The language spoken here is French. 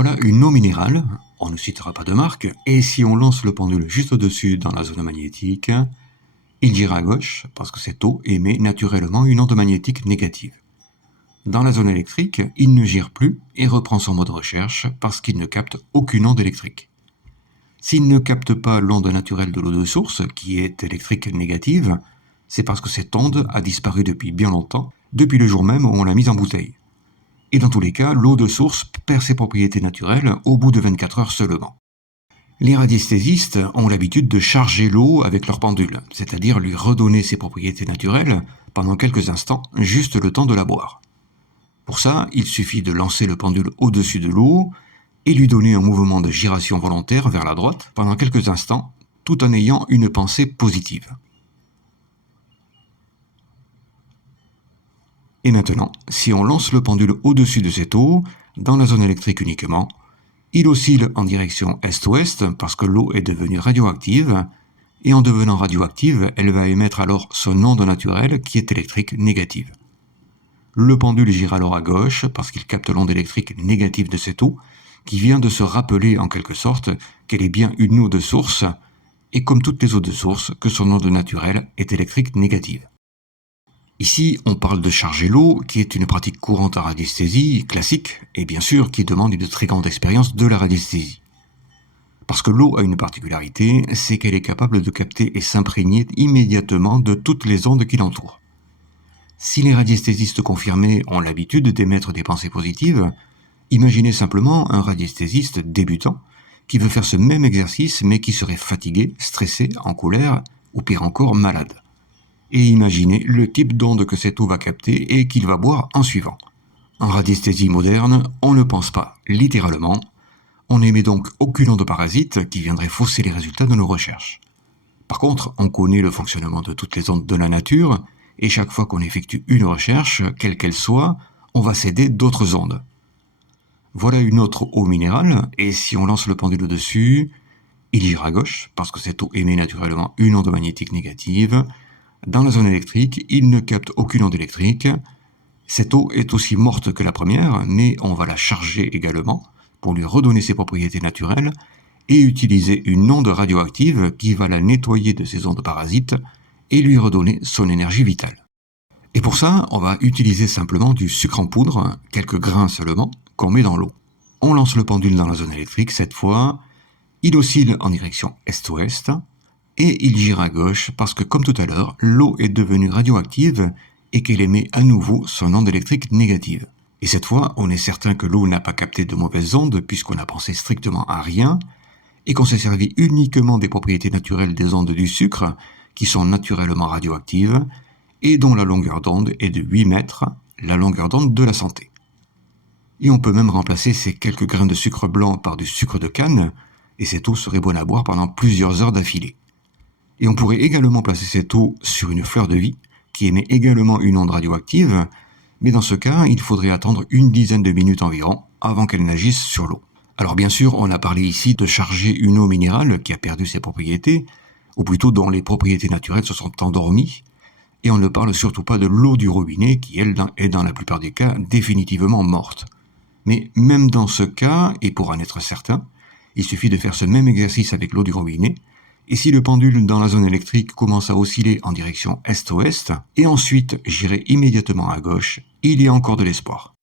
Voilà une eau minérale, on ne citera pas de marque, et si on lance le pendule juste au-dessus dans la zone magnétique, il gira à gauche parce que cette eau émet naturellement une onde magnétique négative. Dans la zone électrique, il ne gire plus et reprend son mode recherche parce qu'il ne capte aucune onde électrique. S'il ne capte pas l'onde naturelle de l'eau de source, qui est électrique négative, c'est parce que cette onde a disparu depuis bien longtemps, depuis le jour même où on l'a mise en bouteille. Et dans tous les cas, l'eau de source perd ses propriétés naturelles au bout de 24 heures seulement. Les radiesthésistes ont l'habitude de charger l'eau avec leur pendule, c'est-à-dire lui redonner ses propriétés naturelles pendant quelques instants, juste le temps de la boire. Pour ça, il suffit de lancer le pendule au-dessus de l'eau et lui donner un mouvement de giration volontaire vers la droite pendant quelques instants, tout en ayant une pensée positive. Et maintenant, si on lance le pendule au-dessus de cette eau, dans la zone électrique uniquement, il oscille en direction est-ouest parce que l'eau est devenue radioactive, et en devenant radioactive, elle va émettre alors son onde naturelle qui est électrique négative. Le pendule gira alors à gauche parce qu'il capte l'onde électrique négative de cette eau, qui vient de se rappeler en quelque sorte qu'elle est bien une eau de source, et comme toutes les eaux de source, que son onde naturelle est électrique négative. Ici, on parle de charger l'eau, qui est une pratique courante en radiesthésie, classique, et bien sûr qui demande une très grande expérience de la radiesthésie. Parce que l'eau a une particularité, c'est qu'elle est capable de capter et s'imprégner immédiatement de toutes les ondes qui l'entourent. Si les radiesthésistes confirmés ont l'habitude d'émettre des pensées positives, imaginez simplement un radiesthésiste débutant qui veut faire ce même exercice mais qui serait fatigué, stressé, en colère ou pire encore malade. Et imaginez le type d'onde que cette eau va capter et qu'il va boire en suivant. En radiesthésie moderne, on ne pense pas, littéralement. On n'émet donc aucune onde parasite qui viendrait fausser les résultats de nos recherches. Par contre, on connaît le fonctionnement de toutes les ondes de la nature, et chaque fois qu'on effectue une recherche, quelle qu'elle soit, on va céder d'autres ondes. Voilà une autre eau minérale, et si on lance le pendule au-dessus, il gira à gauche, parce que cette eau émet naturellement une onde magnétique négative. Dans la zone électrique, il ne capte aucune onde électrique. Cette eau est aussi morte que la première, mais on va la charger également pour lui redonner ses propriétés naturelles et utiliser une onde radioactive qui va la nettoyer de ses ondes parasites et lui redonner son énergie vitale. Et pour ça, on va utiliser simplement du sucre en poudre, quelques grains seulement, qu'on met dans l'eau. On lance le pendule dans la zone électrique, cette fois, il oscille en direction est-ouest, et il gira à gauche parce que, comme tout à l'heure, l'eau est devenue radioactive et qu'elle émet à nouveau son onde électrique négative. Et cette fois, on est certain que l'eau n'a pas capté de mauvaises ondes puisqu'on a pensé strictement à rien et qu'on s'est servi uniquement des propriétés naturelles des ondes du sucre qui sont naturellement radioactives et dont la longueur d'onde est de 8 mètres, la longueur d'onde de la santé. Et on peut même remplacer ces quelques grains de sucre blanc par du sucre de canne et cette eau serait bonne à boire pendant plusieurs heures d'affilée. Et on pourrait également placer cette eau sur une fleur de vie qui émet également une onde radioactive, mais dans ce cas, il faudrait attendre une dizaine de minutes environ avant qu'elle n'agisse sur l'eau. Alors bien sûr, on a parlé ici de charger une eau minérale qui a perdu ses propriétés, ou plutôt dont les propriétés naturelles se sont endormies, et on ne parle surtout pas de l'eau du robinet qui, elle, est dans la plupart des cas définitivement morte. Mais même dans ce cas, et pour en être certain, il suffit de faire ce même exercice avec l'eau du robinet, et si le pendule dans la zone électrique commence à osciller en direction est-ouest, et ensuite girer immédiatement à gauche, il y a encore de l'espoir.